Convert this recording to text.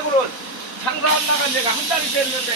전적으로 장사 안 나간 지가 한 달이 됐는데